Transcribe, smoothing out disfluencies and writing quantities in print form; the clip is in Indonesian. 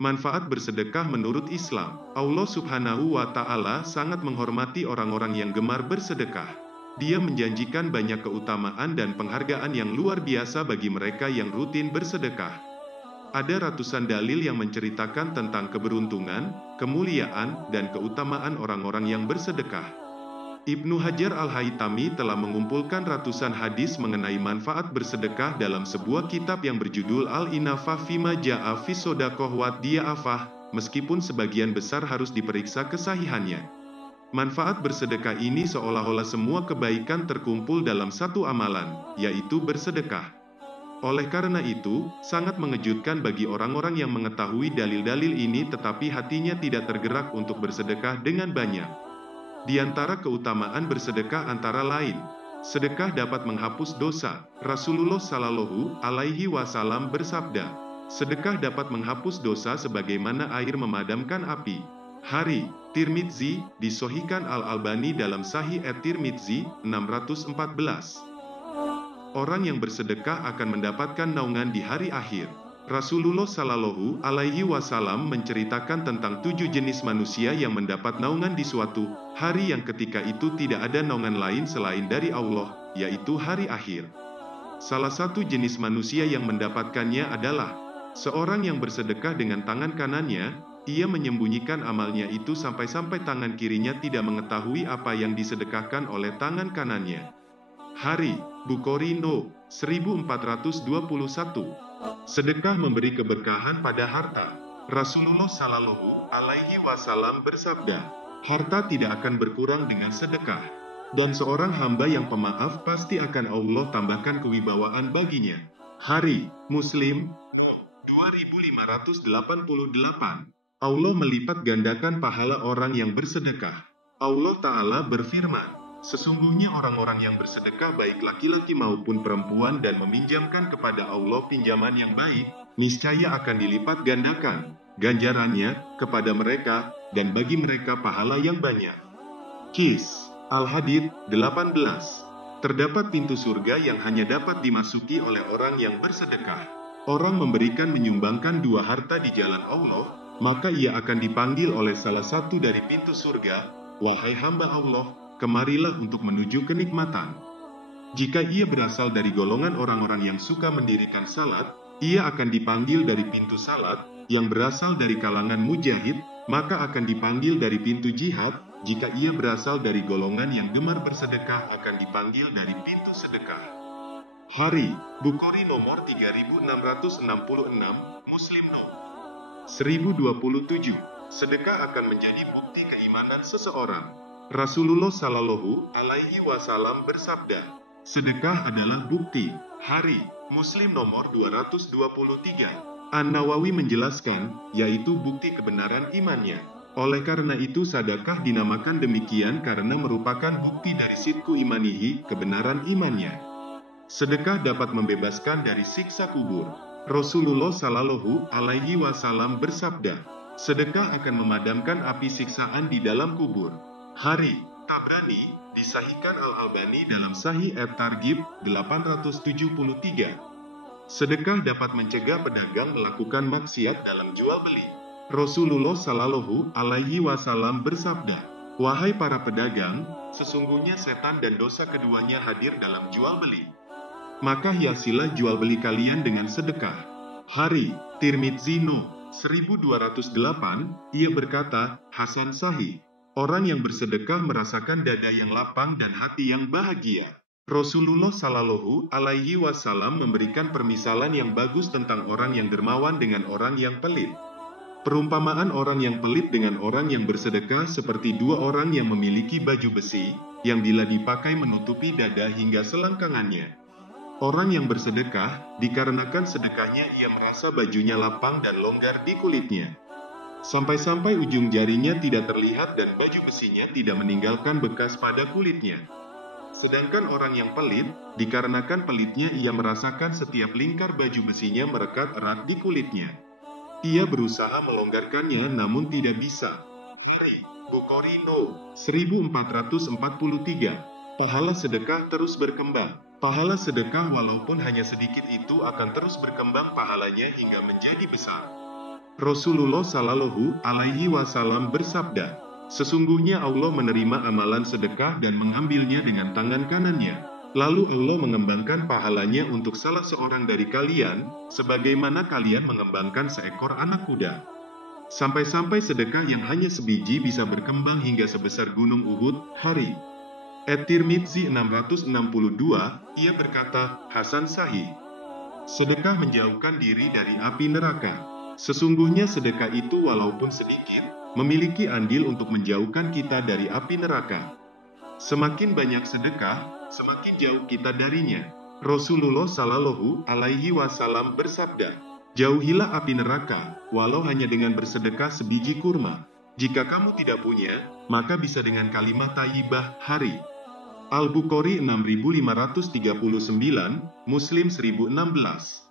Manfaat bersedekah menurut Islam. Allah Subhanahu wa Ta'ala sangat menghormati orang-orang yang gemar bersedekah. Dia menjanjikan banyak keutamaan dan penghargaan yang luar biasa bagi mereka yang rutin bersedekah. Ada ratusan dalil yang menceritakan tentang keberuntungan, kemuliaan, dan keutamaan orang-orang yang bersedekah. Ibnu Hajar Al-Haytami telah mengumpulkan ratusan hadis mengenai manfaat bersedekah dalam sebuah kitab yang berjudul Al-Inafah Fima Ja'a fi Shadaqah wa Diya'afah, meskipun sebagian besar harus diperiksa kesahihannya. Manfaat bersedekah ini seolah-olah semua kebaikan terkumpul dalam satu amalan, yaitu bersedekah. Oleh karena itu, sangat mengejutkan bagi orang-orang yang mengetahui dalil-dalil ini tetapi hatinya tidak tergerak untuk bersedekah dengan banyak. Di antara keutamaan bersedekah antara lain, sedekah dapat menghapus dosa. Rasulullah Shallallahu Alaihi Wasallam bersabda, sedekah dapat menghapus dosa sebagaimana air memadamkan api. Hari, Tirmidzi, disahihkan Al-Albani dalam Sahih At-Tirmidzi, 614. Orang yang bersedekah akan mendapatkan naungan di hari akhir. Rasulullah Shallallahu Alaihi Wasallam menceritakan tentang 7 jenis manusia yang mendapat naungan di suatu hari yang ketika itu tidak ada naungan lain selain dari Allah, yaitu hari akhir. Salah satu jenis manusia yang mendapatkannya adalah seorang yang bersedekah dengan tangan kanannya. Ia menyembunyikan amalnya itu sampai-sampai tangan kirinya tidak mengetahui apa yang disedekahkan oleh tangan kanannya. Hari, Bukhari No. 1421. Sedekah memberi keberkahan pada harta. Rasulullah Shallallahu Alaihi Wasallam bersabda, harta tidak akan berkurang dengan sedekah, dan seorang hamba yang pemaaf pasti akan Allah tambahkan kewibawaan baginya. Hari, Muslim 2588. Allah melipat gandakan pahala orang yang bersedekah. Allah Ta'ala berfirman, sesungguhnya orang-orang yang bersedekah baik laki-laki maupun perempuan dan meminjamkan kepada Allah pinjaman yang baik, niscaya akan dilipat gandakan ganjarannya kepada mereka dan bagi mereka pahala yang banyak. Kis Al-Hadid 18. Terdapat pintu surga yang hanya dapat dimasuki oleh orang yang bersedekah. Orang memberikan menyumbangkan 2 harta di jalan Allah, maka ia akan dipanggil oleh salah satu dari pintu surga, wahai hamba Allah, kemarilah untuk menuju kenikmatan. Jika ia berasal dari golongan orang-orang yang suka mendirikan salat, ia akan dipanggil dari pintu salat. Yang berasal dari kalangan mujahid, maka akan dipanggil dari pintu jihad. Jika ia berasal dari golongan yang gemar bersedekah, akan dipanggil dari pintu sedekah. Hari, Bukhari nomor 3666, Muslim nomor 1027. Sedekah akan menjadi bukti keimanan seseorang. Rasulullah Shallallahu Alaihi Wasallam bersabda, sedekah adalah bukti. Hari, Muslim nomor 223. An-Nawawi menjelaskan, yaitu bukti kebenaran imannya. Oleh karena itu sedekah dinamakan demikian karena merupakan bukti dari sidku imanihi, kebenaran imannya. Sedekah dapat membebaskan dari siksa kubur. Rasulullah Shallallahu Alaihi Wasallam bersabda, sedekah akan memadamkan api siksaan di dalam kubur. Hari, Tabrani, disahihkan Al-Albani dalam Sahih At-Targhib 873. Sedekah dapat mencegah pedagang melakukan maksiat dalam jual beli. Rasulullah Shallallahu Alaihi Wasallam bersabda, wahai para pedagang, sesungguhnya setan dan dosa keduanya hadir dalam jual beli. Maka hiasilah jual beli kalian dengan sedekah. Hari, Tirmidzi No. 1208, ia berkata, Hasan Sahih, orang yang bersedekah merasakan dada yang lapang dan hati yang bahagia. Rasulullah Shallallahu Alaihi Wasallam memberikan permisalan yang bagus tentang orang yang dermawan dengan orang yang pelit. Perumpamaan orang yang pelit dengan orang yang bersedekah seperti 2 orang yang memiliki baju besi, yang bila dipakai menutupi dada hingga selangkangannya. Orang yang bersedekah, dikarenakan sedekahnya ia merasa bajunya lapang dan longgar di kulitnya. Sampai-sampai ujung jarinya tidak terlihat dan baju besinya tidak meninggalkan bekas pada kulitnya. Sedangkan orang yang pelit, dikarenakan pelitnya ia merasakan setiap lingkar baju besinya merekat erat di kulitnya. Ia berusaha melonggarkannya namun tidak bisa. Hari, Bukhari No. 1443. Pahala sedekah terus berkembang. Pahala sedekah walaupun hanya sedikit itu akan terus berkembang pahalanya hingga menjadi besar. Rasulullah Shallallahu Alaihi Wasallam bersabda, sesungguhnya Allah menerima amalan sedekah dan mengambilnya dengan tangan kanannya. Lalu Allah mengembangkan pahalanya untuk salah seorang dari kalian, sebagaimana kalian mengembangkan seekor anak kuda. Sampai-sampai sedekah yang hanya sebiji bisa berkembang hingga sebesar gunung Uhud. Hari At-Tirmidzi 662, ia berkata, Hasan Sahih. Sedekah menjauhkan diri dari api neraka. Sesungguhnya sedekah itu walaupun sedikit, memiliki andil untuk menjauhkan kita dari api neraka. Semakin banyak sedekah, semakin jauh kita darinya. Rasulullah Shallallahu Alaihi Wasallam bersabda, jauhilah api neraka, walau hanya dengan bersedekah sebiji kurma. Jika kamu tidak punya, maka bisa dengan kalimat thayyibah. Hari Al-Bukhari 6539, Muslim 1016.